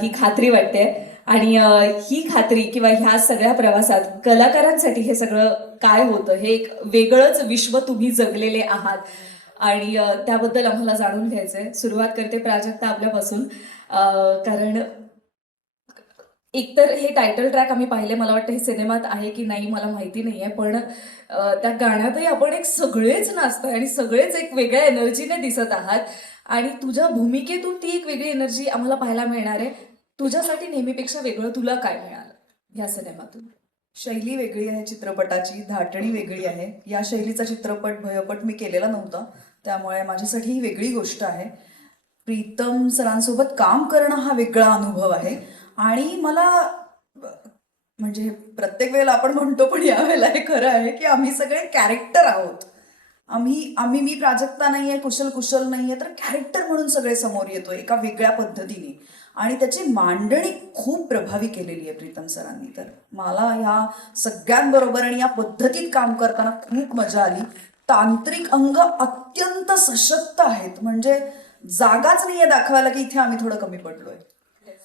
ही खात्री वाटते आणि ही खात्री किंवा ह्या सगळ्या प्रवासात कलाकारांसाठी हे सगळं काय होतं हे एक वेगळंच विश्व तुम्ही जगलेले आहात आणि त्याबद्दल आम्हाला जाणून घ्यायचंय. सुरुवात करते प्राजक्ता आपल्यापासून. कारण एकतर हे टायटल ट्रॅक आम्ही पाहिले, मला वाटतं हे सिनेमात आहे की नाही मला माहिती नाहीये, पण त्या गाण्यातही आपण एक सगळेच नाचतोय आणि सगळेच एक वेगळ्या एनर्जीने दिसत आहात आणि तुझ्या भूमिकेतून ती एक वेगळी एनर्जी आम्हाला पाहायला मिळणार आहे. तुझ्यासाठी नेहमीपेक्षा वेगळं तुला काय मिळालं ह्या सिनेमातून? शैली वेगळी आहे चित्रपटाची, धाटणी वेगळी आहे. या शैलीचा चित्रपट भयपट मी केलेला नव्हता, त्यामुळे माझ्यासाठी ही वेगळी गोष्ट आहे. प्रीतम सरांसोबत काम करणं हा वेगळा अनुभव आहे. आणि मला म्हणजे प्रत्येक वेळेला आपण म्हणतो, पण यावेळेला हे खरं आहे की आम्ही सगळे कॅरेक्टर आहोत. आम्ही आम्ही मी प्राजक्ता नाहीये, कुशल नाहीये, तर कॅरेक्टर म्हणून सगळे समोर येतो एका वेगळ्या पद्धतीने. आणि त्याची मांडणी खूप प्रभावी केलेली आहे प्रीतम सरांनी. तर मला ह्या सगळ्यांबरोबर आणि या पद्धतीत काम करताना खूप मजा आली. तांत्रिक अंग अत्यंत सशक्त आहेत, म्हणजे जागाच नाहीये दाखवायला की इथे आम्ही थोडं कमी पडलोय.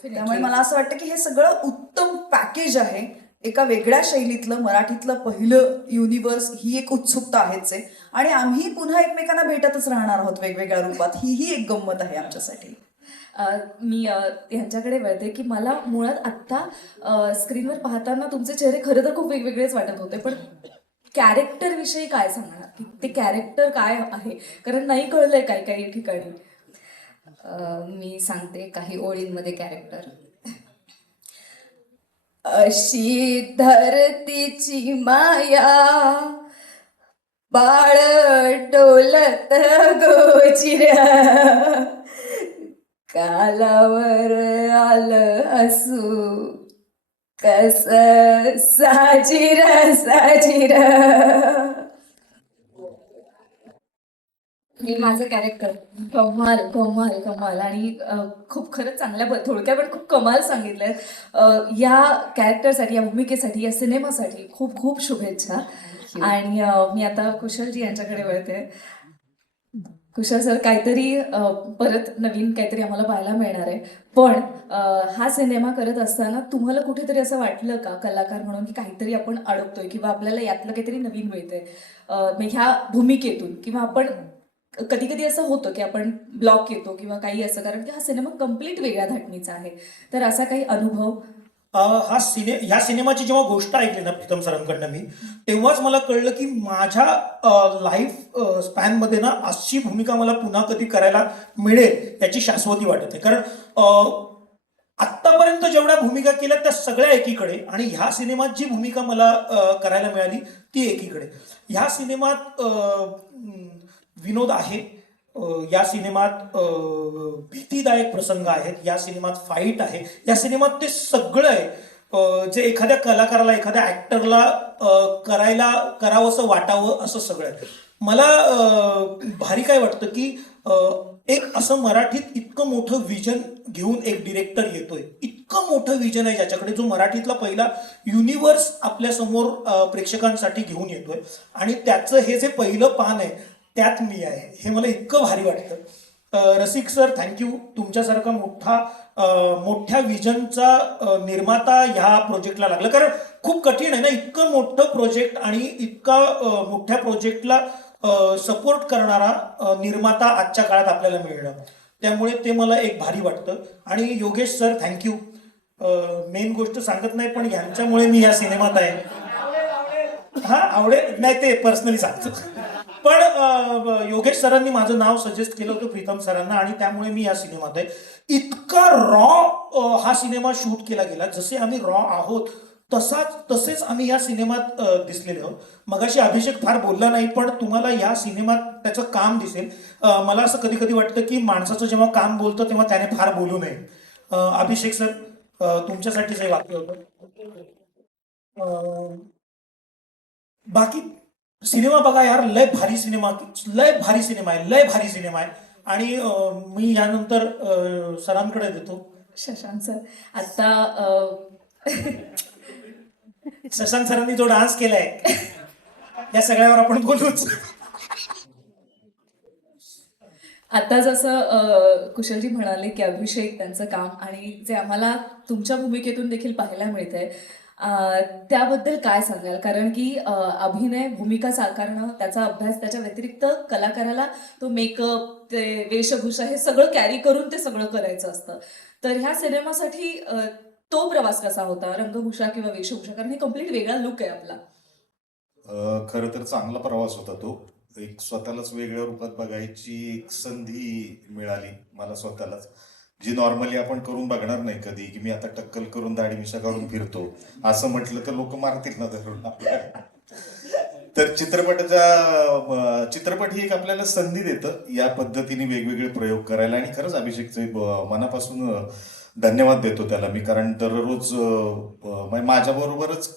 त्यामुळे मला असं वाटतं की हे सगळं उत्तम पॅकेज आहे. एका वेगळ्या शैलीतलं मराठीतलं पहिलं युनिव्हर्स ही एक उत्सुकता आहेच आहे. आणि आम्ही पुन्हा एकमेकांना भेटतच राहणार आहोत वेगवेगळ्या रूपात, ही एक गंमत आहे आमच्यासाठी. मी यांच्याकडे वळते की मला मुळात आत्ता स्क्रीनवर पाहताना तुमचे चेहरे खरं तर खूप वेगवेगळेच वाटत होते, पण कॅरेक्टर विषयी काय सांगणार की ते कॅरेक्टर काय आहे? कारण नाही कळलंय काही काही ठिकाणी. मी सांगते काही ओळींमध्ये कॅरेक्टर. अशी धरतीची माया बाळ डोलत गोचिऱ्या कालावर आलं असू कस साजिरा साजिरा. मी माझं कॅरेक्टर. कमाल कमाल कमाल आणि खूप खरंच चांगल्या थोडक्या पण खूप कमाल सांगितलंय. या कॅरेक्टरसाठी, या भूमिकेसाठी, या सिनेमासाठी खूप खूप शुभेच्छा. आणि मी आता कुशलजी यांच्याकडे वळते. कुशल सर, काहीतरी परत नवीन काहीतरी आम्हाला पाहायला मिळणार आहे, पण हा सिनेमा करत असताना तुम्हाला कुठेतरी असं वाटलं का कलाकार म्हणून की काहीतरी आपण अडकतोय किंवा आपल्याला यातलं काहीतरी नवीन मिळतंय ह्या भूमिकेतून, किंवा आपण कधी कधी असं होतं की आपण ब्लॉक येतो किंवा काही असं, कारण की हा सिनेमा कम्प्लीट वेगळ्या धाटणीचा आहे, तर असा काही अनुभव? ह्या सिनेमाची जेव्हा गोष्ट ऐकली ना प्रीतम सरांकडनं मी, तेव्हाच मला कळलं की माझ्या लाईफ स्पॅनमध्ये ना अशी भूमिका मला पुन्हा कधी करायला मिळेल याची शाश्वती वाटत आहे. कारण आत्तापर्यंत जेवढ्या भूमिका केल्या त्या सगळ्या एकीकडे, आणि ह्या सिनेमात जी भूमिका मला करायला मिळाली ती एकीकडे. ह्या सिनेमात विनोद आहे, या सिनेमात भीतीदायक प्रसंग आहेत, या सिनेमात फाईट आहे, या सिनेमात ते सगळं आहे जे एखाद्या कलाकाराला, एखाद्या ऍक्टरला करावंसं वाटावं असं सगळं आहे. मला भारी काय वाटतं की एक असं मराठीत इतकं मोठं विजन घेऊन एक डिरेक्टर येतोय, इतकं मोठं विजन आहे ज्याच्याकडे, जो मराठीतला पहिला युनिव्हर्स आपल्या समोर प्रेक्षकांसाठी घेऊन येतोय, आणि त्याचं हे जे पहिलं पान आहे त्यात मी आहे. हे मला इतकं भारी वाटतं. रसिक सर, थँक्यू. तुमच्यासारखा मोठ्या विजनचा निर्माता ह्या प्रोजेक्टला लागला, कारण खूप कठीण आहे ना इतकं मोठं प्रोजेक्ट, आणि इतका मोठ्या प्रोजेक्टला सपोर्ट करणारा निर्माता आजच्या काळात आपल्याला मिळणं, त्यामुळे ते मला एक भारी वाटतं. आणि योगेश सर, थँक्यू. मेन गोष्ट सांगत नाही, पण ह्यांच्यामुळे मी ह्या सिनेमात आहे. हा, आवडेल नाही ते पर्सनली सांगतो, पण योगेश सरांनी माझं नाव सजेस्ट केलं होतं प्रीतम सरांना, आणि त्यामुळे मी या सिनेमात आहे. इतका रॉ हा सिनेमा शूट केला गेला, जसे आम्ही रॉ आहोत तसेच आम्ही या सिनेमात दिसलेले आहोत. मगाशी अभिषेक फार बोलला नाही, पण तुम्हाला या सिनेमात त्याचं काम दिसेल. मला असं कधी कधी वाटतं की माणसाचं जेव्हा काम बोलतं तेव्हा त्याने फार बोलू नये. अभिषेक सर, तुमच्यासाठीच हे वाक्य होतं. बाकी सिनेमा बघा यार, लय भारी सिनेमा आहे. आणि मी यानंतर सरांकडे देतो. शशांक सर, आता शशांक सरांनी जो डान्स केलाय या सगळ्यावर आपण बोलूच. आता जसं कुशलजी म्हणाले की अभिषेक त्यांचं काम आणि जे आम्हाला तुमच्या भूमिकेतून देखील पाहायला मिळतंय त्याबद्दल काय सांगाल? कारण की अभिनय भूमिका साकारणं त्याचा अभ्यास त्याच्या व्यतिरिक्त कलाकाराला तो मेकअप ते वेशभूषा हे सगळं कॅरी करून ते सगळं करायचं असतं. तर ह्या सिनेमासाठी तो प्रवास कसा होता? रंगभूषा किंवा वेशभूषा, कारण हे कम्प्लीट वेगळा लुक आहे आपला. खरं तर चांगला प्रवास होता तो. एक स्वतःलाच वेगळ्या रूपात बघायची एक संधी मिळाली मला स्वतःलाच, जी नॉर्मली आपण करून बघणार नाही कधी, की मी आता टक्कल करून दाढी मिशा काढून फिरतो असं म्हटलं तर लोक मारतील ना धरून आपल्याला. तर चित्रपट ही एक आपल्याला संधी देतं या पद्धतीने वेगवेगळे प्रयोग करायला. आणि खरंच अभिषेकचे मनापासून धन्यवाद देतो त्याला मी, कारण दररोज माझ्या बरोबरच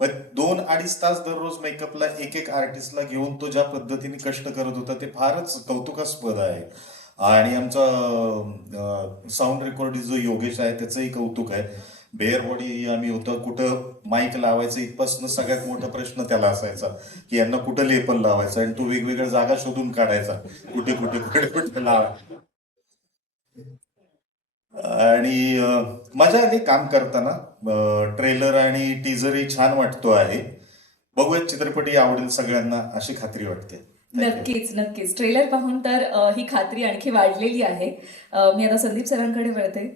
2-2.5 तास दररोज मेकअपला एक आर्टिस्टला घेऊन तो ज्या पद्धतीने कष्ट करत होता ते फारच कौतुकास्पद आहे. आणि आमचा साऊंड रेकॉर्डिंग जो योगेश आहे त्याचंही कौतुक आहे. बेअर बॉडी आम्ही होतं, कुठं माईक लावायचं इथपासून सगळ्यात मोठा प्रश्न त्याला असायचा की यांना कुठं लेपन लावायचं, आणि तो वेगवेगळ्या जागा शोधून काढायचा कुठे कुठे कुठे कुठे लावायचं. आणि मजा आली काम करताना. ट्रेलर आणि टीजरही छान वाटतो आहे. बघूयात चित्रपटही आवडेल सगळ्यांना अशी खात्री वाटते. Thank you. नक्कीच नक्कीच. ट्रेलर पाहून तर ही खात्री आणखी वाढलेली आहे. मी आता संदीप सरांकडे वळते.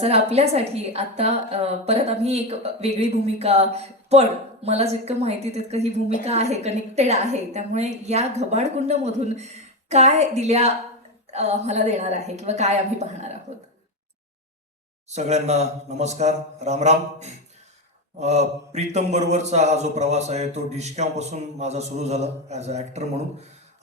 सर, आपल्यासाठी आता परत आम्ही एक वेगळी भूमिका, पण मला जितकं माहिती तितकं ही भूमिका आहे, कनेक्टेड आहे. त्यामुळे या घबाडकुंडमधून काय दिल्या आम्हाला देणार आहे किंवा काय आम्ही पाहणार आहोत? सगळ्यांना नमस्कार, राम राम. प्रीतम बरोबरचा हा जो प्रवास आहे तो डिशक्यापासून माझा सुरू झाला ॲज अ ॲक्टर म्हणून.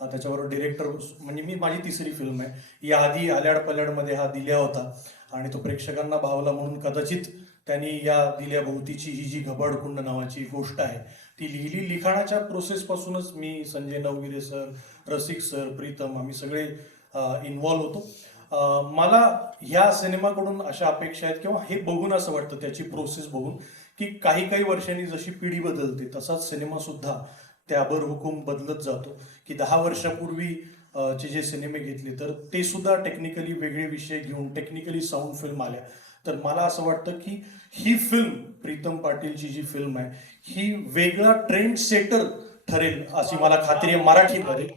त्याच्याबरोबर डिरेक्टर म्हणजे माझी तिसरी फिल्म आहे. याआधी आल्याड पल्याडमध्ये हा दिल्या होता आणि तो प्रेक्षकांना भावला म्हणून कदाचित त्यांनी या दिल्याभोवतीची ही जी घबाडकुंड नावाची गोष्ट आहे ती लिहिली. लिखाणाच्या प्रोसेसपासूनच मी, संजय नवगिरे सर, रसिक सर, प्रीतम आम्ही सगळे इन्व्हॉल्व होतो. मला ह्या सिनेमाकडून अशा अपेक्षा आहेत किंवा हे बघून असं वाटतं त्याची प्रोसेस बघून की काही काही वर्षांनी जशी पिढी बदलते तसाच सिनेमा सुद्धा त्यावर हुकूम बदलत जातो. की 10 वर्षापूर्वी चे जे सिनेमे घेतले तर ते सुद्धा टेक्निकली वेगळे विषय घेऊन टेक्निकली साऊंड फिल्म आल्या. तर मला असं वाटतं की ही फिल्म, प्रीतम पाटीलची जी फिल्म आहे ही वेगळा ट्रेंड सेटर ठरेल अशी मला खात्री आहे मराठीमध्ये.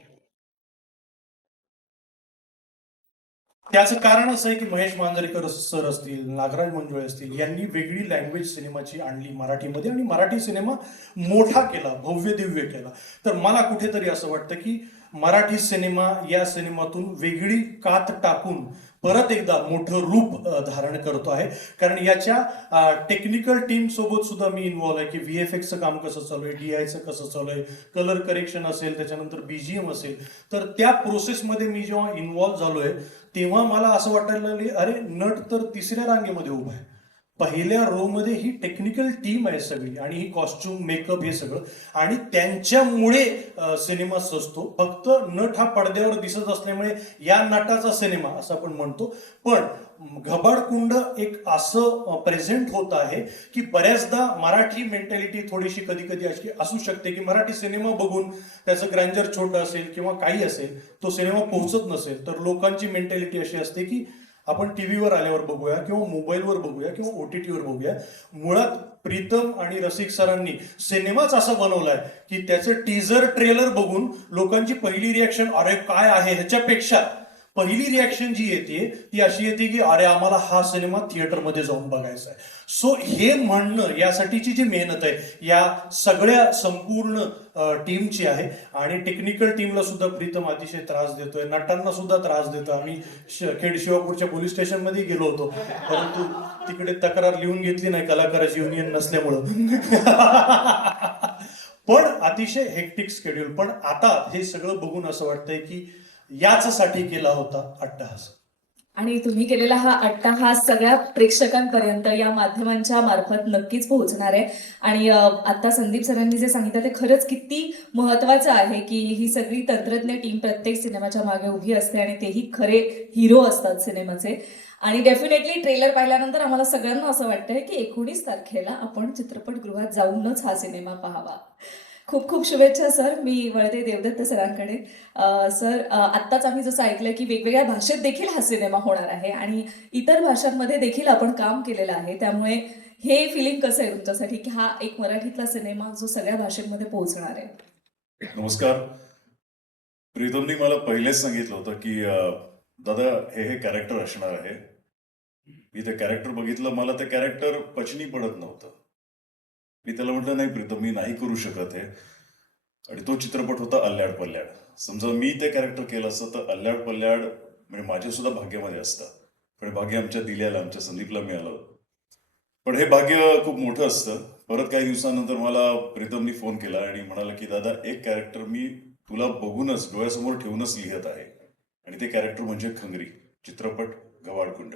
त्याचं कारण असं आहे की महेश मांजरेकर सर असतील, नागराज मंजुळे असतील यांनी वेगळी लँग्वेज सिनेमाची आणली मराठीमध्ये आणि मराठी सिनेमा मोठा केला, भव्य दिव्य केला. तर मला कुठेतरी असं वाटतं की मराठी सिनेमा या सिनेमातून वेगळी कात टाकून परत एकदा मोठं रूप धारण करतो आहे. कारण याच्या टेक्निकल टीम सोबत सुद्धा मी इन्व्हॉल्व आहे की VFXचं काम कसं चालू आहे, DIचं कसं चालू आहे, कलर करेक्शन असेल, त्याच्यानंतर BGM असेल. तर त्या प्रोसेसमध्ये मी जेव्हा इन्व्हॉल्व झालोय तेव्हा मला असं वाटायला लागले, अरे नट तर तिसऱ्या रांगेमध्ये उभा आहे, पहिल्या रो मध्ये ही टेक्निकल टीम आहे सगळी आणि ही कॉस्ट्युम, मेकअप हे सगळं, आणि त्यांच्यामुळे सिनेमा सजतो. फक्त नट हा पडद्यावर दिसत असल्यामुळे या नटाचा सिनेमा असं आपण म्हणतो. पण घबाडकुंड एक असं प्रेझेंट होत आहे की बऱ्याचदा मराठी मेंटॅलिटी थोडीशी कधी कधी अशी असू शकते की मराठी सिनेमा बघून त्याचं ग्रँजर छोटं असेल किंवा काही असेल, तो सिनेमा पोहोचत नसेल. तर लोकांची मेंटॅलिटी अशी असते की आपण टीव्हीवर आल्यावर बघूया किंवा मोबाईलवर बघूया किंवा OTTवर बघूया. मुळात प्रीतम आणि रसिक सरांनी सिनेमाच असा बनवलाय की त्याचं टीजर ट्रेलर बघून लोकांची पहिली रिॲक्शन अरे काय आहे ह्याच्यापेक्षा पहिली रिॲक्शन जी येते ती अशी येते की अरे आम्हाला हा सिनेमा थिएटरमध्ये जाऊन बघायचा आहे. सो हे म्हणणं, यासाठीची जी मेहनत आहे या सगळ्या संपूर्ण टीमची आहे. आणि टेक्निकल टीमला सुद्धा प्रीतम अतिशय त्रास देतोय, नटांना सुद्धा त्रास देतोय. आम्ही खेड शिवापूरच्या पोलीस स्टेशनमध्ये गेलो होतो, परंतु तिकडे तक्रार लिहून घेतली नाही कलाकाराची युनियन नसल्यामुळं. पण अतिशय हेक्टिक शेड्यूल. पण आता हे सगळं बघून असं वाटतंय की याचसाठी केला होता अट्टहास. आणि तुम्ही केलेला हा अट्टहास सगळ्या प्रेक्षकांपर्यंत या माध्यमांच्या मार्फत नक्कीच पोहोचणार आहे. आणि आता संदीप सरांनी जे सांगितलं ते खरंच किती महत्त्वाचं आहे की ही सगळी तंत्रज्ञ टीम प्रत्येक सिनेमाच्या मागे उभी असते आणि तेही खरे हिरो असतात सिनेमाचे. आणि डेफिनेटली ट्रेलर पाहिल्यानंतर आम्हाला सगळ्यांना असं वाटतंय की 19 तारखेला आपण चित्रपटगृहात जाऊनच हा सिनेमा पाहावा. खूप खूप शुभेच्छा सर. मी वळते देवदत्त सरांकडे. सर, आत्ताच आम्ही जसं ऐकलं की वेगवेगळ्या भाषेत देखील हा सिनेमा होणार आहे आणि इतर भाषांमध्ये देखील आपण काम केलेलं आहे. त्यामुळे हे फिलिंग कसं आहे तुमच्यासाठी की हा एक मराठीतला सिनेमा जो सगळ्या भाषेमध्ये पोहोचणार आहे? नमस्कार. प्रीतमनी मला पहिलेच सांगितलं होतं की दादा हे कॅरेक्टर असणार आहे. मी ते कॅरेक्टर बघितलं, मला ते कॅरेक्टर पचनी पडत नव्हतं. मी त्याला म्हटलं नाही प्रीतम, मी नाही करू शकत हे. आणि तो चित्रपट होता अल्ल्याड पल्ल्याड. समजा मी ते कॅरेक्टर केलं असतं तर अल्ल्याड पल्ल्याड म्हणजे माझ्या सुद्धा भाग्यामध्ये असतं, पण भाग्य आमच्या दिल्याला, आमच्या संदीपला मिळालं. पण हे भाग्य खूप मोठं असतं. परत काही दिवसानंतर मला प्रीतमनी फोन केला आणि म्हणाला की दादा एक कॅरेक्टर मी तुला बघूनच डोळ्यासमोर ठेवूनच लिहित आहे, आणि ते कॅरेक्टर म्हणजे खंगरी, चित्रपट गवाडकुंड.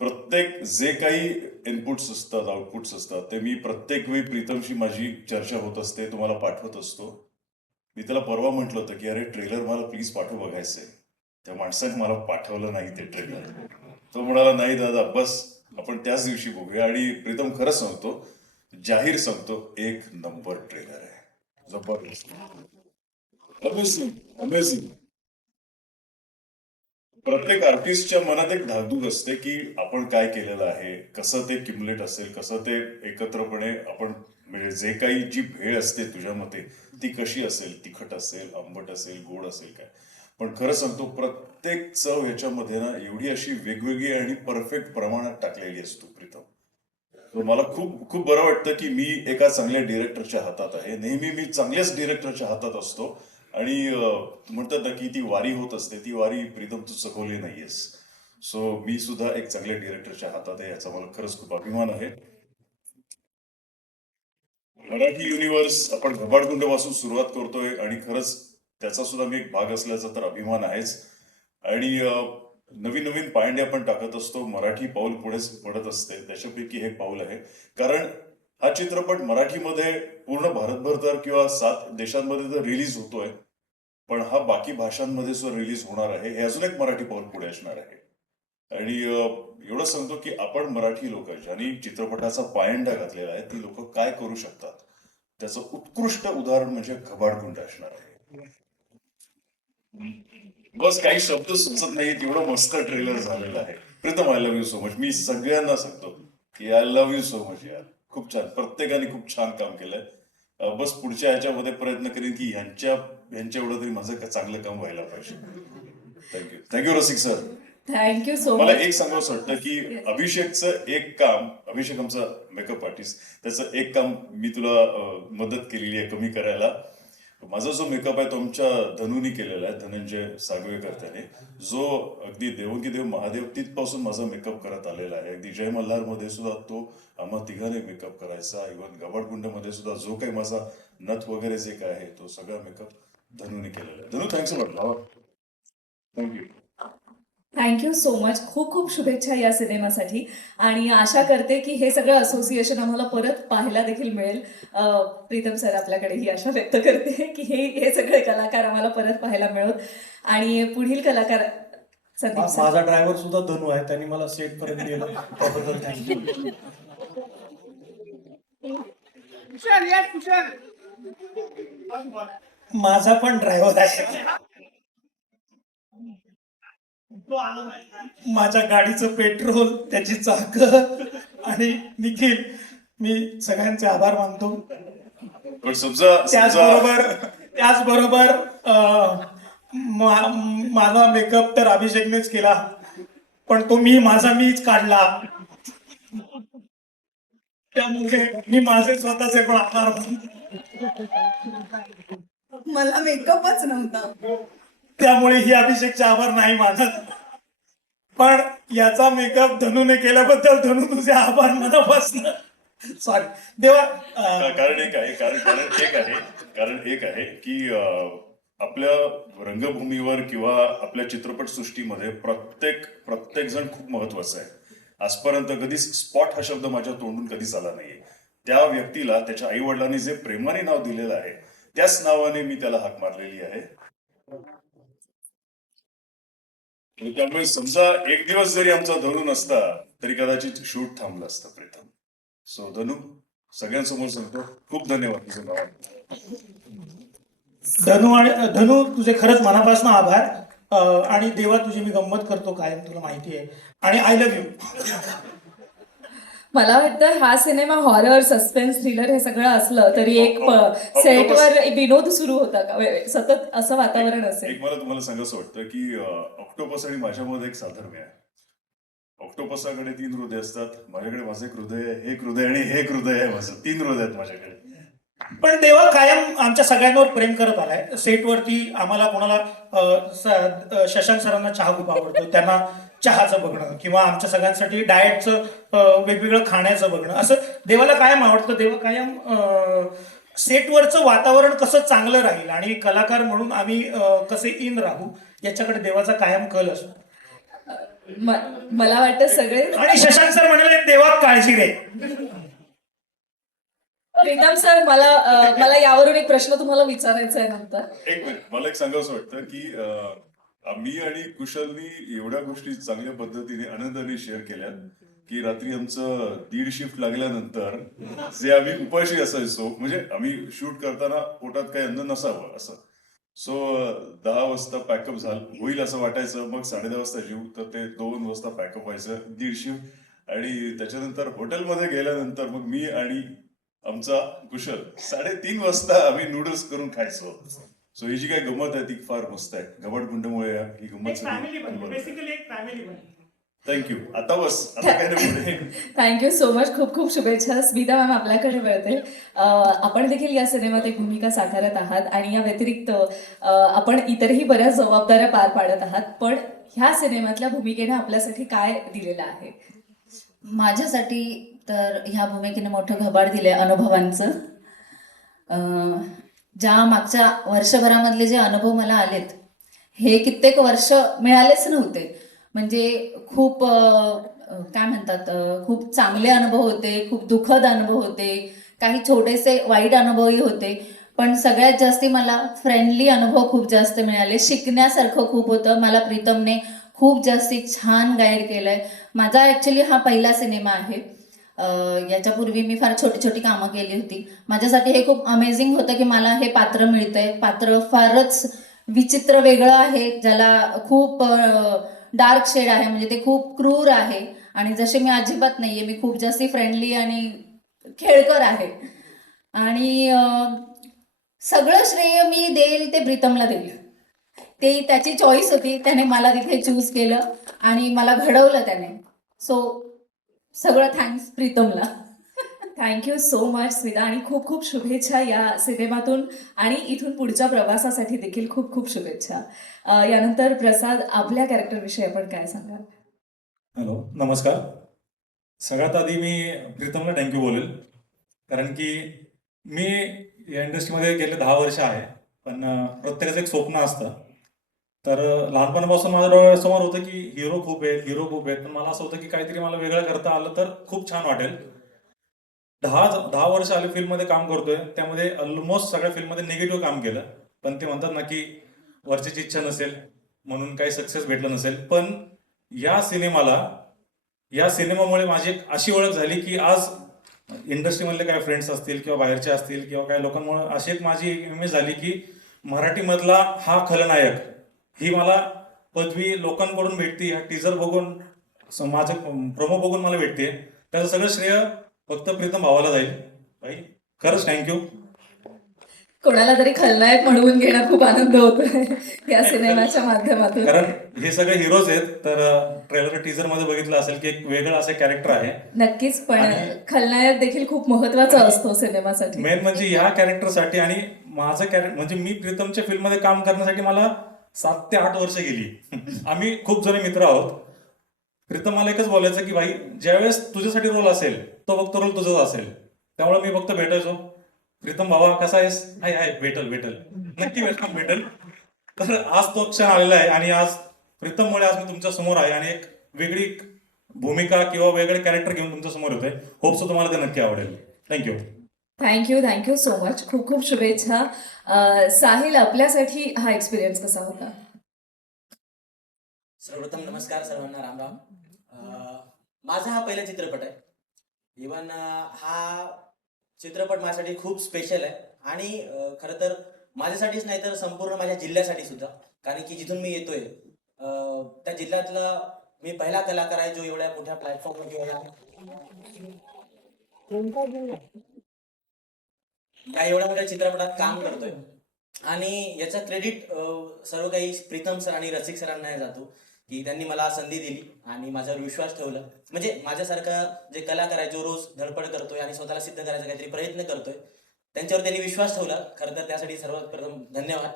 प्रत्येक जे काही इनपुट्स असतात, आउटपुट्स असतात, ते मी प्रत्येक वेळी प्रीतमशी माझी चर्चा होत असते, तुम्हाला पाठवत असतो. मी त्याला परवा म्हटलं होतं की अरे ट्रेलर मला प्लीज पाठव, बघायचंय. त्या माणसाने मला पाठवलं नाही ते ट्रेलर. तो म्हणाला नाही दादा बस, आपण त्याच दिवशी बघूया. आणि प्रीतम खरं सांगतो, जाहीर सांगतो, एक नंबर ट्रेलर आहे. जबरदस्त, अमेझिंग अमेझिंग. प्रत्येक आर्टिस्टच्या मनात एक धाकधूक असते की आपण काय केलेलं आहे, कसं ते किमलेट असेल, कसं ते एकत्रपणे आपण म्हणजे जे काही जी भेळ असते तुझ्या मते ती कशी असेल, तिखट असेल, आंबट असेल, गोड असेल काय. पण खरं सांगतो प्रत्येक चव ह्याच्यामध्ये ना एवढी अशी वेगवेगळी आणि परफेक्ट प्रमाणात टाकलेली असतो प्रीतम. तर मला खूप खूप बरं वाटतं की मी एका चांगल्या डिरेक्टरच्या हातात आहे. नेहमी मी चांगल्याच डिरेक्टरच्या हातात असतो. आणि म्हणतात ना की ती वारी होत असते, ती वारी प्रीतम तू चकवली नाहीयेस. सो मी सुद्धा एक चांगल्या डिरेक्टरच्या हातात आहे, याचा मला खरंच खूप अभिमान आहे. मराठी युनिव्हर्स आपण घबाडकुंड पासून सुरुवात करतोय आणि खरंच त्याचा सुद्धा मी एक भाग असल्याचा तर अभिमान आहेच. आणि नवीन नवीन पायंड्या आपण टाकत असतो, मराठी पाऊल पुढे पडत असते, त्याच्यापैकी हे पाऊल आहे. कारण हा चित्रपट मराठीमध्ये पूर्ण भारतभर तर किंवा 7 देशांमध्ये तर रिलीज होतोय, पण हा बाकी भाषांमध्ये सुद्धा रिलीज होणार आहे. हे अजून एक मराठी पाऊल पुढे असणार आहे. आणि एवढं सांगतो की आपण मराठी लोक ज्यांनी चित्रपटाचा पायंडा घातलेला आहे, ती लोक काय करू शकतात त्याचं उत्कृष्ट उदाहरण म्हणजे घबाडकुंड असणार आहे. बस काही शब्द सुचत नाहीत, एवढं मस्त ट्रेलर झालेलं आहे. Pritam I love you so much. मी सगळ्यांना सांगतो की I love you so much यार. खूप छान, प्रत्येकाने खूप छान काम केलंय. बस पुढच्या ह्याच्यामध्ये प्रयत्न करेन की यांच्या एवढं तरी माझं चांगलं काम व्हायला पाहिजे. थँक्यू थँक्यू रसिक सर. थँक्यू सो मला मच. एक सांगावं वाटतं की अभिषेकचं एक काम, अभिषेक आमचा मेकअप आर्टिस्ट, त्याचं एक काम मी तुला मदत केलेली आहे कमी करायला. माझा जो मेकअप आहे तो आमच्या धनुनी केलेला आहे, धनंजय सागवेकर त्याने, जो अगदी देवोंगी देव महादेव तिथपासून माझा मेकअप करत आलेला आहे. अगदी जय मल्हार मध्ये सुद्धा तो आम्हा तिघांनी मेकअप करायचा. इव्हन गबाडकुंड मध्ये सुद्धा जो काही माझा नथ वगैरे जे काय आहे तो सगळा मेकअप धनुनी केलेला आहे. Dhanu thanks a lot. Thank you. Thank you so much. खूप खूप शुभेच्छा या सिनेमासाठी आणि आशा करते की हे सगळं असोसिएशन आम्हाला परत पाहायला देखील मिळेल. प्रीतम सर आपल्याकडे ही आशा व्यक्त करते की हे सगळे कलाकार आम्हाला परत पाहायला मिळत. आणि पुढील कलाकार संदीप सर. माझा ड्रायव्हर सुद्धा धनू आहे, त्यांनी मला सेट पर्यंत नेलं, त्याबद्दल थँक्यू. माझा पण ड्रायव्हर आहे. माझ्या गाडीचं पेट्रोल, त्याची चाकं आणि निखिल, मी सगळ्यांचे आभार मानतो. पण समजा त्याचबरोबर माझा मेकअप तर अभिषेकनेच केला, पण तो माझा मीच काढला. त्यामुळे मी माझे स्वतःचे पण आभार मानतो. मला मेकअपच नव्हता. त्यामुळे ही अभिषेकचे आभार नाही मानत. पण याचा मेकअप धनूने केल्याबद्दल धनू तुझे आभार मनापासून. सॉरी देवा. कारण एक आहे की आपल्या रंगभूमीवर किंवा आपल्या चित्रपट सृष्टीमध्ये प्रत्येक जण खूप महत्वाचा आहे. आजपर्यंत कधीच स्पॉट हा शब्द माझ्या तोंडून कधीच आला नाहीये. त्या व्यक्तीला त्याच्या आई वडिलांनी जे प्रेमाने नाव दिलेलं आहे त्याच नावाने मी त्याला हाक मारलेली आहे. त्यामुळे समजा एक दिवस जरी आमचा धनु नसता तरी कदाचित शूट थांबलं असतं प्रीतम. सो धनु, सगळ्यांसमोर सांगतो खूप धन्यवाद तुझं नाव. धनु तुझे खरंच मनापासून आभार. आणि देवा तुझी मी गंमत करतो कायम, तुला माहिती आहे. आणि आय लव्ह यू. मला वाटतं हा सिनेमा हॉरर, सस्पेन्स, थ्रिलर हे सगळं असलं तरी एक सेटवर विनोद सुरू होता का, सतत असं वातावरण असेल. एक मला तुम्हाला सांगायचं वाटतं की ऑक्टोपस आणि माझ्यामध्ये एक साधर्म्य आहे. ऑक्टोपसकडे 3 हृदय असतात, माझ्याकडे माझं एक हृदय आहे, एक हृदय आणि हे एक हृदय आहे माझं. 3 हृदय आहेत माझ्याकडे. पण देवा कायम आमच्या सगळ्यांवर प्रेम करत आलाय. सेटवरती आम्हाला कोणाला शशांक सरांना चहा खूप आवडतो, त्यांना चहाचं बघणं किंवा आमच्या सगळ्यांसाठी डाएटचं वेगवेगळं खाण्याचं बघणं, असं देवाला कायम आवडतं. देवा कायम सेटवरचं वातावरण कसं चांगलं राहील आणि कलाकार म्हणून आम्ही कसे इन राहू याच्याकडे देवाचा कायम कल असतो. मला वाटतं सगळे. आणि शशांक सर म्हणाले देवा काळजी रे. प्रीतम सर, मला यावरून एक प्रश्न तुम्हाला विचारायचा आहे नंतर. एक मिनिट, मला एक सांगावंसं वाटतं की मी आणि कुशलनी एवढ्या गोष्टी चांगल्या पद्धतीने आनंदाने शेअर केल्यात की रात्री आमचं 1:30 शिफ्ट लागल्यानंतर जे आम्ही उपाशी असायचो, म्हणजे आम्ही शूट करताना पोटात काही अन्न नसावं असं, सो 10 वाजता पॅकअप होईल असं वाटायचं. मग 10:30 वाजता जेऊ तर ते 2 वाजता पॅकअप व्हायचं 1:30 शिफ्ट. आणि त्याच्यानंतर हॉटेलमध्ये गेल्यानंतर मग मी आणि आमचा कुशल 3:30 वाजता आम्ही नूडल्स करून खायचो. सो ही जी काही गंमत आहे ती फार मस्त आहे. घबडकुंडमुळे ही गंमत थँक्यू. आता बस, आता काय नाही पुढे. Thank you so much. खूप खूप शुभेच्छा. स्मिता मॅम आपल्याकडे वळते. आपण देखील या सिनेमात एक भूमिका साकारत आहात आणि या व्यतिरिक्त आपण इतरही बऱ्याच जबाबदाऱ्या पार पाडत आहात, पण ह्या सिनेमातल्या भूमिकेने आपल्यासाठी काय दिलेलं आहे? माझ्यासाठी तर ह्या भूमिकेने मोठं घबाड दिलंय अनुभवांचं. ज्या मागच्या वर्षभरामधले जे अनुभव मला आलेत, हे कित्येक वर्ष मिळालेच नव्हते. म्हणजे खूप काय म्हणतात, खूप चांगले अनुभव होते, खूप दुःखद अनुभव होते, काही छोटेसे वाईट अनुभवही होते, पण सगळ्यात जास्ती मला फ्रेंडली अनुभव खूप जास्त मिळाले. शिकण्यासारखं खूप होतं. मला प्रीतमने खूप जास्ती छान गाईड केलंय. माझा ॲक्च्युली हा पहिला सिनेमा आहे. याच्यापूर्वी मी फार छोटी छोटी कामं केली होती. माझ्यासाठी हे खूप अमेझिंग होतं की मला हे पात्र मिळतंय. पात्र फारच विचित्र वेगळं आहे, ज्याला खूप डार्क शेड आहे, म्हणजे ते खूप क्रूर आहे. आणि जसे मी अजिबात नाही आहे, मी खूप जास्ती फ्रेंडली आणि खेळकर आहे. आणि सगळं श्रेय मी देईल ते प्रीतमला देईल. ते त्याची चॉईस होती, त्याने मला तिथे चूज केलं आणि मला घडवलं त्याने. सो सगळं थँक्स प्रीतमला. थँक्यू सो मच स्मिता, आणि खूप खूप शुभेच्छा या सिनेमातून आणि इथून पुढच्या प्रवासासाठी देखील खूप खूप शुभेच्छा. यानंतर प्रसाद, आपल्या कॅरेक्टरविषयी आपण काय सांगाल? हॅलो, नमस्कार. सगळ्यात आधी मी प्रीतमला थँक्यू बोलेल, कारण की मी या इंडस्ट्रीमध्ये गेले 10 वर्ष आहे. पण प्रत्येकाचं एक स्वप्न असतं. तर लहानपणापासून माझ्या डोळ्यासमोर होतं की हिरो खूप आहेत, पण मला असं होतं की काहीतरी मला वेगळं करता आलं तर खूप छान वाटेल. 10 वर्ष आले फिल्ममध्ये काम करतोय, त्यामध्ये ऑलमोस्ट सगळ्या फिल्ममध्ये निगेटिव्ह काम केलं. पण ते म्हणतात ना की वरचीची इच्छा नसेल म्हणून काही सक्सेस भेटलं नसेल. पण या सिनेमामुळे माझी एक अशी ओळख झाली की आज इंडस्ट्रीमधले काही फ्रेंड्स असतील किंवा बाहेरचे असतील किंवा काही लोकांमुळे अशी एक माझी इमेज झाली की मराठीमधला हा खलनायक, ही मला पदवी लोकांकडून भेटते. हा टीजर बघून, माझं प्रोमो बघून मला भेटते. त्याचं सगळं श्रेय फक्त प्रीतम भावाला जाईल. भाई खरंच थँक्यू. कोणाला तरी खलनायक म्हणून घेणं खूप आनंद होतोय या सिनेमाच्या माध्यमातून. कारण हे सगळे हिरोज आहेत. तर ट्रेलर टीजर मध्ये बघितलं असेल की एक वेगळं असं कॅरेक्टर आहे. नक्कीच, पण खलनायक देखील खूप महत्वाचा असतो सिनेमासाठी. मेन म्हणजे ह्या कॅरेक्टरसाठी आणि माझं कॅरेक्टर म्हणजे मी प्रीतमच्या फिल्ममध्ये काम करण्यासाठी मला 7 ते 8 वर्ष गेली. आम्ही खूप जुने मित्र आहोत. प्रीतम मला एकच बोलायचं की भाई, ज्यावेळेस तुझ्यासाठी रोल असेल तो फक्त रोल तुझाच असेल. त्यामुळे मी फक्त भेटायचो, प्रीतम भावा कसा आहेस, हाय भेटल नक्की भेटल. तर आज तो क्षण आलेला आहे आणि आज प्रीतममुळे आज मी तुमच्या समोर आहे आणि एक वेगळी भूमिका किंवा वेगळे कॅरेक्टर घेऊन तुमच्या समोर येतोय. होप सो तुम्हाला ते नक्की आवडेल. थँक्यू. Thank you so much. खूप खूप शुभेच्छा. साहिल, आपल्यासाठी हा एक्सपिरियन्स कसा होता? सर्वप्रथम नमस्कार सर्वांना, राम राम. माझा हा पहिला चित्रपट आहे. इवन हा चित्रपट माझ्यासाठी खूप स्पेशल आहे आणि खरं तर माझ्यासाठीच नाही तर संपूर्ण माझ्या जिल्ह्यासाठी सुद्धा, कारण की जिथून मी येतोय त्या जिल्ह्यातला मी पहिला कलाकार आहे जो एवढ्या मोठ्या प्लॅटफॉर्मवर या एवढ्या मोठ्या चित्रपटात काम करतोय. आणि याचं क्रेडिट सर्व काही प्रीतम सर आणि रसिक सरांना हे जातो की त्यांनी मला संधी दिली आणि माझ्यावर विश्वास ठेवला. म्हणजे माझ्यासारखा जे कलाकार आहे जो रोज धडपड करतोय आणि स्वतःला सिद्ध करायचा काहीतरी प्रयत्न करतोय, त्यांच्यावर त्यांनी विश्वास ठेवला. खरं तर त्यासाठी सर्वात प्रथम धन्यवाद.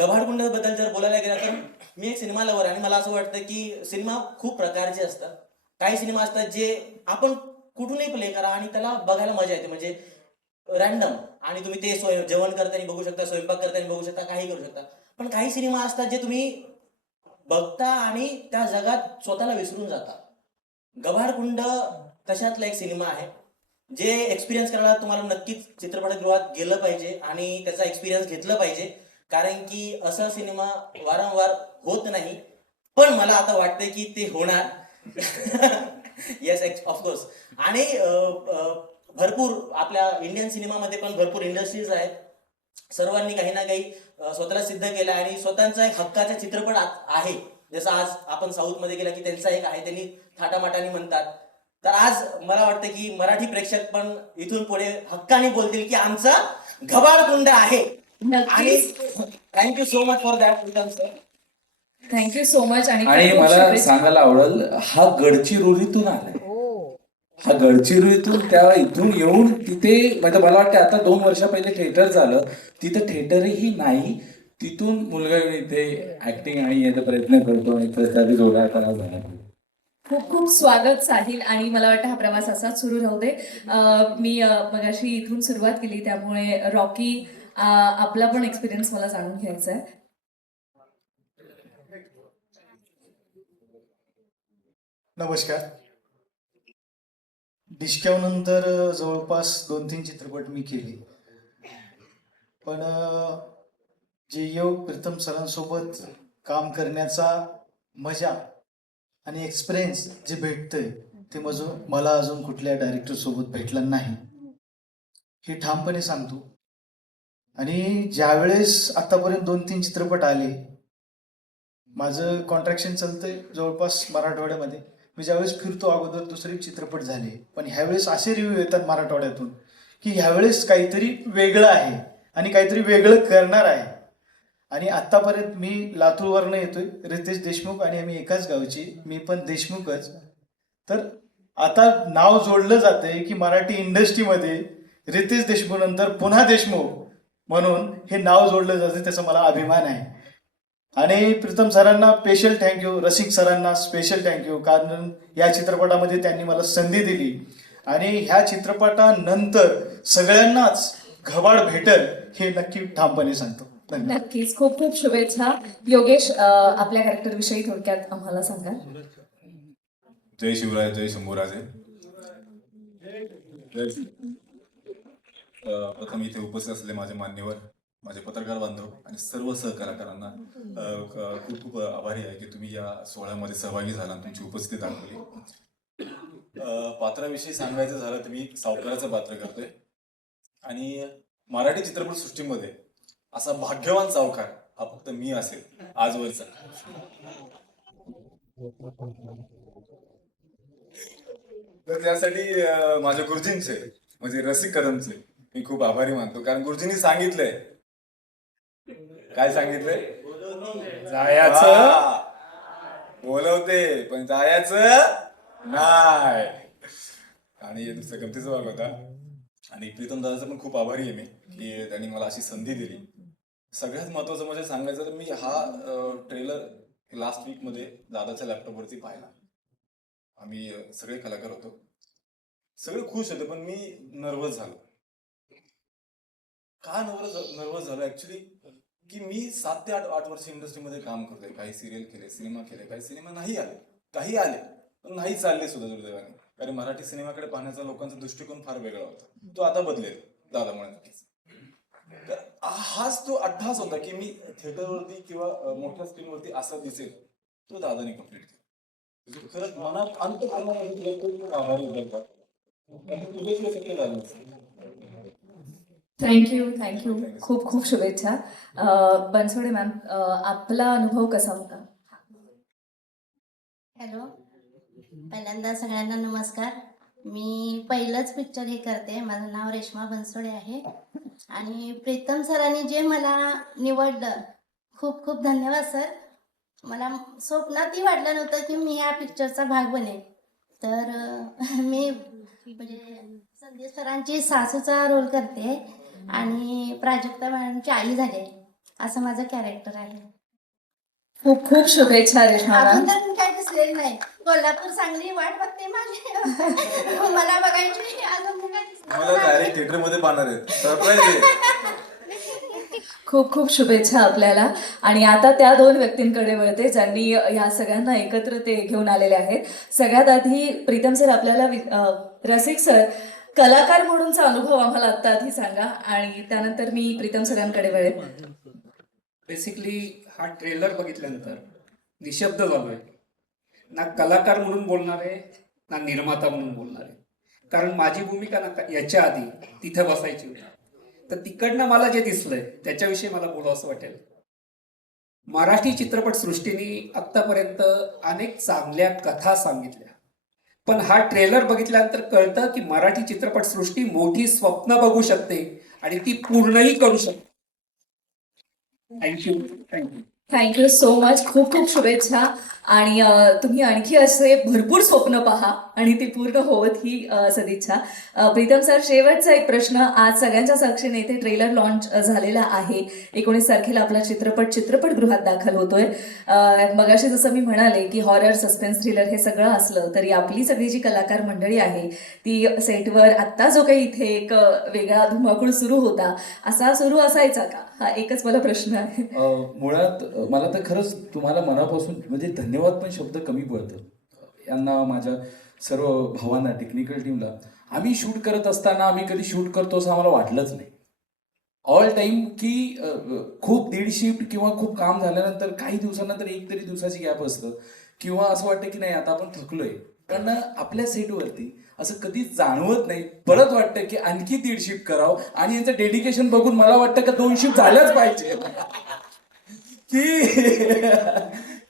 गभाडकुंड बद्दल जर बोलायला गेलं तर मी एक सिनेमा लवर आणि मला असं वाटतं की सिनेमा खूप प्रकारचे असतात. काही सिनेमा असतात जे आपण कुठूनही प्ले करा आणि त्याला बघायला मजा येते, म्हणजे रॅन्डम, आणि तुम्ही ते जेवण करताना बघू शकता, स्वयंपाक करताना बघू शकता, काही करू शकता. पण काही सिनेमा असतात जे तुम्ही बघता आणि त्या जगात स्वतःला विसरून जाता. गभाडकुंड तशातला एक सिनेमा आहे जे एक्सपिरियन्स करायला तुम्हाला नक्कीच चित्रपटगृहात गेलं पाहिजे आणि त्याचा एक्सपिरियन्स घेतलं पाहिजे, कारण की असा सिनेमा वारंवार होत नाही. पण मला आता वाटतंय की ते होणार. Yes, of course. आणि भरपूर आपल्या इंडियन सिनेमामध्ये पण भरपूर इंडस्ट्रीज आहेत. सर्वांनी काही ना काही स्वतःला सिद्ध केलं आणि स्वतःचा एक हक्काचा चित्रपट आहे. जसं आज आपण साऊथमध्ये गेला की त्यांचा एक आहे, त्यांनी थाटामाटाने म्हणतात. तर आज मला वाटतं की मराठी प्रेक्षक पण इथून पुढे हक्काने बोलतील की आमचा गभाडकुंड आहे. आणि thank you so much for that Pritam sir. Thank you so much. आणि आणि खूप मला शुभेच्छा. सांगायला आवडेल, हा गडचिरोलीतून आलाय. हा गडचिरोलीतून त्या इथून येऊन तिथे, म्हणजे मला वाटतं आता 2 वर्षा पहिले थिएटर झालं, तिथं थिएटरही नाही, तिथून मुलगा येऊन इथे ऍक्टिंग आणि याचा प्रयत्न करतो आणि त्याचा जोडा करा झाला. खूप खूप स्वागत साहिल. आणि मला वाटतं हा प्रवास असाच सुरू राहू दे. मी मगाशी इथून सुरुवात केली, त्यामुळे रॉकी आपला पण एक्सपिरियन्स मला जाणून घ्यायचा आहे. नमस्कार. डिस्क्यानंतर जवळपास 2-3 चित्रपट मी केले, पण जे योग प्रीतम सरांसोबत काम करण्याचा मजा आणि एक्सपिरियन्स जे भेटतंय ते मला अजून कुठल्या डायरेक्टर सोबत भेटलं नाही, हे ठामपणे सांगतो. आणि ज्यावेळेस आतापर्यंत 2-3 चित्रपट आले, माझं कॉन्ट्रॅक्शन चालतंय जवळपास मराठवाड्यामध्ये. मी ज्यावेळेस फिरतो, अगोदर दुसरे चित्रपट झाले, पण ह्यावेळेस असे रिव्ह्यू येतात मराठवाड्यातून की ह्यावेळेस काहीतरी वेगळं आहे आणि काहीतरी वेगळं करणार आहे. आणि आत्तापर्यंत मी लातूरवरनं येतोय, रितेश देशमुख आणि आम्ही एकाच गावची, मी पण देशमुखच. तर आता नाव जोडलं जातंय की मराठी इंडस्ट्रीमध्ये रितेश देशमुख नंतर पुन्हा देशमुख म्हणून हे नाव जोडलं जातं, त्याचा मला अभिमान आहे. आणि प्रीतम सरांना स्पेशल थँक्यू, रसिक सरांना स्पेशल थँक्यू, कारण या चित्रपटामध्ये त्यांनी मला संधी दिली आणि ह्या चित्रपटानंतर सगळ्यांनाच घबाड भेटल हे नक्की ठामपणे सांगतो. धन्यवाद. नक्कीच. खूप खूप शुभेच्छा. योगेश, आपल्या कॅरेक्टर विषयी थोडक्यात आम्हाला सांगा. जय शिवराय, जय शंभूराजे. प्रथम इथे उपस्थित असलेले माझे मान्यवर, माझे पत्रकार बांधव आणि सर्व सहकलाकारांना खूप खूप आभारी आहे की तुम्ही या सोहळ्यामध्ये सहभागी झाला, तुमची उपस्थिती दाखवली. पात्राविषयी सांगायचं झालं तर मी सावकाराचं पात्र करतोय आणि मराठी चित्रपटसृष्टीमध्ये असा भाग्यवान सावकार हा फक्त मी असेल आजवरचा. तर त्यासाठी माझ्या गुरुजींचे, म्हणजे रसिक कदमचे मी खूप आभारी मानतो, कारण गुरुजींनी सांगितलंय, काय सांगितलंय, जायचं बोलवते पण जायचं नाही. आणि दुसऱ्या गमतीचा भाग होता. आणि प्रीतम दादाचा पण खूप आभारी आहे मी की त्यांनी मला अशी संधी दिली. सगळ्यात महत्वाचं म्हणजे सांगायचं तर मी हा ट्रेलर लास्ट वीक मध्ये दादाच्या लॅपटॉपवरती पाहिला. आम्ही सगळे कलाकार होतो, सगळे खुश होते, पण मी नर्वस झालो. का नर्वस झालो ऍक्च्युली की मी 7 ते 8 वर्ष इंडस्ट्रीमध्ये काम करतोय. काही सिरियल केले, सिनेमा केले, काही सिनेमा नाही आले, काही आले पण नाही चालले सुद्धा दुर्दैवाने. कारण मराठी सिनेमाकडे पाहण्याचा लोकांचा दृष्टिकोन फार वेगळा होता, तो आता बदलेल दादामुळे नक्कीच. तर हाच तो अट्टहास होता की मी थिएटरवरती किंवा मोठ्या स्क्रीनवरती असं दिसेल, तो दादाने कम्प्लीट केला. खरंच मनात अंत आभारी होता. थँक्यू खूप खूप शुभेच्छा. बनसोडे मॅम, आपला अनुभव कसा होता? हॅलो, पहिल्यांदा सगळ्यांना नमस्कार. मी पहिलंच पिक्चर हे करते. माझं नाव रेश्मा बनसोडे आहे आणि प्रीतम सरांनी जे मला निवडलं, खूप खूप धन्यवाद सर. मला स्वप्नातही वाटलं नव्हतं की मी या पिक्चरचा भाग बनेन. तर मी म्हणजे संदेश सरांची सासूचा रोल करते आणि प्राजक्ता मॅडमची आई झाली, असं माझं कॅरेक्टर आहे. खूप खूप शुभेच्छा रेश्मा अजून मॅम. तर मी काय दिसलेलं नाही. कोल्हापूर सांगली वाट बघते माझी. मला बघायची. अजून मी काय दिसलेलं नाही. थिएटरमध्ये पाहणार आहेत. सरप्राईज आहे. खूप खूप शुभेच्छा आपल्याला. आणि आता त्या दोन व्यक्तींकडे वळते ज्यांनी या सगळ्यांना एकत्र ते घेऊन आलेले आहेत. सगळ्यात आधी प्रीतम सर, आपल्याला रसिक सर, कलाकार म्हणूनचा अनुभव आम्हाला आत्ता आधी सांगा आणि त्यानंतर मी प्रीतम सरांकडे वळेन. बेसिकली हा ट्रेलर बघितल्यानंतर निशब्द झालोय. ना कलाकार म्हणून बोलणार आहे, ना निर्माता म्हणून बोलणार आहे. कारण माझी भूमिका ना याच्या आधी तिथे बसायची होती. तर तिकडनं मला जे दिसलंय त्याच्याविषयी मला बोलावंसं वाटेल. मराठी चित्रपटसृष्टीने आत्तापर्यंत अनेक चांगल्या कथा सांगितल्या, पण हा ट्रेलर बघितल्यानंतर कळतं की मराठी चित्रपटसृष्टी मोठी स्वप्न बघू शकते आणि ती पूर्णही करू शकते. थँक्यू. Thank you so much. खूप खूप शुभेच्छा. आणि तुम्ही आणखी असे भरपूर स्वप्न पहा आणि ती पूर्ण होत ही सदिच्छा. प्रीतम सर, शेवटचा एक प्रश्न. आज सगळ्यांच्या साक्षीने इथे ट्रेलर लॉन्च झालेला आहे. 19 तारखेला आपला चित्रपटगृहात दाखल होतोय. मगाशी जसं मी म्हणाले की हॉरर, सस्पेन्स, थ्रिलर हे सगळं असलं तरी आपली सगळी जी कलाकार मंडळी आहे ती सेटवर आत्ता जो काही इथे एक वेगळा धुमाकूळ सुरू होता, असा सुरू असायचा का? हा एकच मला प्रश्न आहे. मुळात मला तर खरंच तुम्हाला मनापासून म्हणजे धन्यवाद पण शब्द कमी पडतात यांना, माझ्या सर्व भावांना, टेक्निकल टीमला. आम्ही शूट करत असताना आम्ही कधी शूट करतो असं आम्हाला वाटलंच नाही. ऑल टाईम की खूप दीड शिफ्ट किंवा खूप काम झाल्यानंतर काही दिवसानंतर एक तरी दिवसाची गॅप असतं किंवा असं वाटतं की नाही आता आपण थकलोय. पण आपल्या सेटवरती असं कधीच जाणवत नाही. परत वाटतं की आणखी दीड शिफ्ट करावं आणि यांचं डेडिकेशन बघून मला वाटतं का 2 शिफ्ट झाल्याच पाहिजे.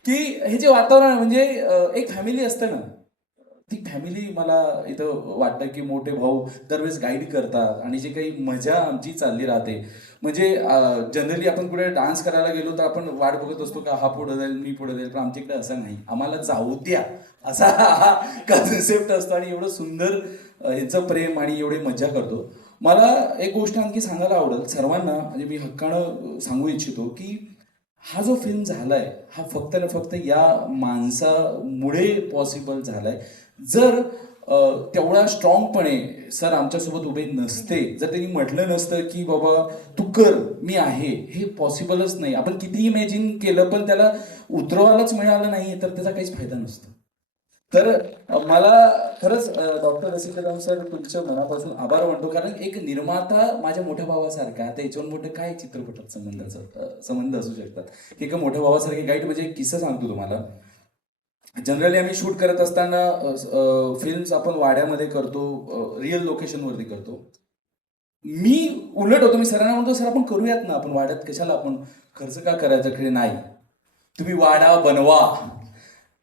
की हे जे वातावरण म्हणजे एक फॅमिली असतं ना, ती फॅमिली मला इथं वाटतं की मोठे भाऊ दरवेळेस गाईड करतात आणि जे काही मजा आमची चालली राहते. म्हणजे जनरली आपण कुठे डान्स करायला गेलो तर आपण वाट बघत असतो का हा पुढे जाईल, मी पुढे जाईल. पण आमच्याकडे असं नाही, आम्हाला जाऊ द्या असा हा कन्सेप्ट असतो आणि एवढं सुंदर यांचं प्रेम आणि एवढी मजा करतो. मला एक गोष्ट आणखी सांगायला आवडेल सर्वांना, म्हणजे मी हक्कानं सांगू इच्छितो की हा जो फिल्म झालाय हा फक्त ना फक्त या माणसामुळे पॉसिबल झालाय. जर तेवढा स्ट्रॉंगपणे सर आमच्यासोबत उभे नसते, जर त्यांनी म्हटलं नसतं की बाबा तू कर, मी आहे, हे पॉसिबलच नाही. आपण किती इमॅजिन केलं पण त्याला उतरवायलाच मिळालं नाही तर त्याचा काहीच फायदा नसतो. तर मला खरंच डॉक्टर रसिक कदम सर तुमच्या मनापासून आभार मानतो. कारण एक निर्माता माझ्या मोठ्या भावासारखा, आता याच्यावर मोठं काय चित्रपटात संबंध असू शकतात की एका मोठ्या भावासारखे गाईड. म्हणजे एक किस्सा सांगतो तुम्हाला. जनरली आम्ही शूट करत असताना फिल्म्स आपण वाड्यामध्ये करतो, रिअल लोकेशनवरती करतो. मी उलट होतो, मी सरांना म्हणतो सर आपण करूयात ना, आपण वाड्यात कशाला आपण खर्च का करायचा. कडे नाही, तुम्ही वाडा बनवा.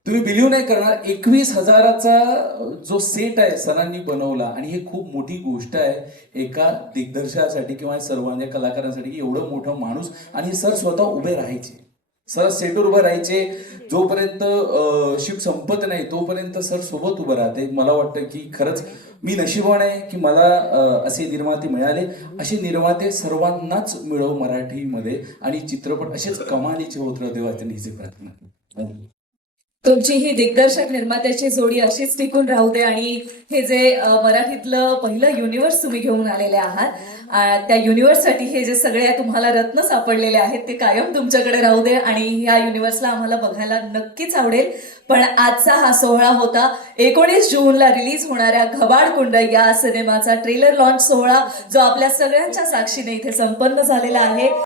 तुम्ही बिलीव्ह नाही करणार, 21,000चा जो सेट आहे सरांनी बनवला. आणि हे खूप मोठी गोष्ट आहे एका दिग्दर्शकासाठी किंवा सर्वांच्या कलाकारांसाठी की एवढं मोठं माणूस. आणि सर स्वतः उभे राहायचे, सर सेटवर उभे राहायचे. जोपर्यंत शिफ्ट संपत नाही तोपर्यंत सर सोबत उभं राहते. मला वाटतं की खरंच मी नशिबान आहे की मला असे निर्माते मिळाले. असे निर्माते सर्वांनाच मिळव मराठीमध्ये आणि चित्रपट असेच कमालीचे होत राहते वाचन हीच प्रार्थना. तुमची ही दिग्दर्शक निर्मात्याची जोडी अशीच टिकून राहू दे आणि हे जे मराठीतलं पहिलं युनिव्हर्स तुम्ही घेऊन आलेले आहात, त्या युनिव्हर्ससाठी हे जे सगळे तुम्हाला रत्न सापडलेले आहेत ते कायम तुमच्याकडे राहू दे आणि ह्या युनिव्हर्सला आम्हाला बघायला नक्कीच आवडेल. पण आजचा हा सोहळा होता 19 जूनला रिलीज होणाऱ्या घबाडकुंड या सिनेमाचा ट्रेलर लॉन्च सोहळा, जो आपल्या सगळ्यांच्या साक्षीने इथे संपन्न झालेला आहे.